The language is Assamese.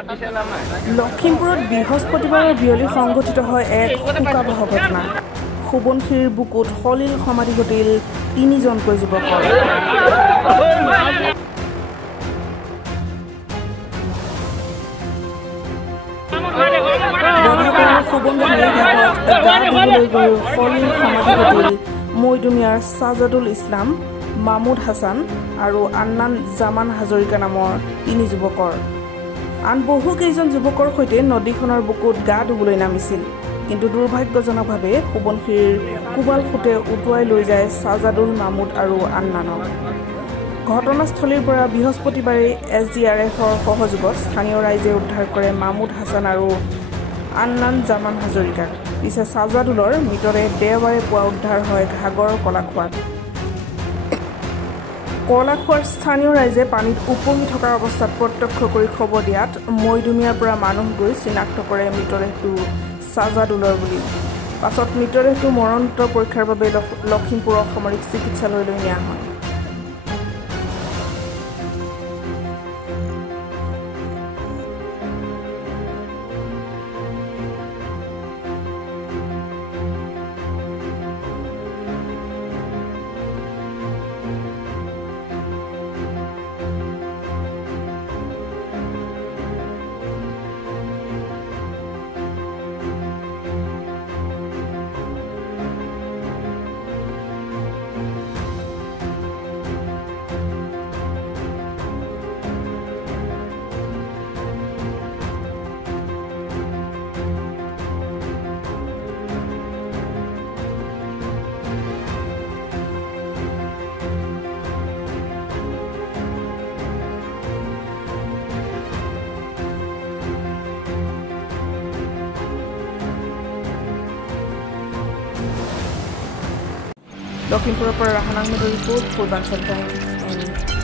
লখিমপুৰত বৃহস্পতিবাৰৰ বিয়লি সংঘটিত হয় এক শোকাবহ ঘটনা। সোৱণশিৰিৰ বুকুত সলিল সমাধি ঘটিল 3জনকৈ যুৱকৰ। সোৱণশিৰিৰ ঘাটত গা ধুবলৈ গৈ সলিল সমাধি ঘটিল মৈদুমিয়াৰ ছাজাদুল ইছলাম, মামুদ হাছান আৰু আন্নান জামান হাজৰিকা নামৰ 3 যুৱকৰ। আন বহু কেইজন যুৱকৰ সৈতে নদীখনৰ বুকুত গা ধুবলৈ নামিছিল। কিন্তু দুৰ্ভাগ্যজনকভাৱে সোৱণশিৰিৰ কোবাল সোঁতে উটুৱাই লৈ যায় ছাজাদুল, মামুদ আৰু আন্নানক। ঘটনাস্থলীৰ পৰা বৃহস্পতিবাৰে SDRFৰ সহযোগত স্থানীয় ৰাইজে উদ্ধাৰ কৰে মামুদ হাছান আৰু আন্নান জামান হাজৰিকাক। পিছে ছাজাদুলৰ মৃতদেহ দেওবাৰে পুৱা উদ্ধাৰ হয় ঘাগৰ কলাখোৱাত। কলাখোৱাৰ স্থানীয় ৰাইজে পানীত উপঙি থকা অৱস্থাত প্ৰত্যক্ষ কৰি খবৰ দিয়াত মৈদুমিয়াৰ পৰা মানুহ গৈ চিনাক্ত কৰে মৃতদেহটো ছাজাদুলৰ বুলি। পাছত মৃতদেহটো মৰণোত্তৰ পৰীক্ষাৰ বাবে লখিমপুৰ অসামৰিক চিকিৎসালয়লৈ নিয়া হয়। লখিমপুৰৰ পৰা ৰাহানাং মেডৰ ৰিপৰ্ট, পূৰ্বাঞ্চল টাইম।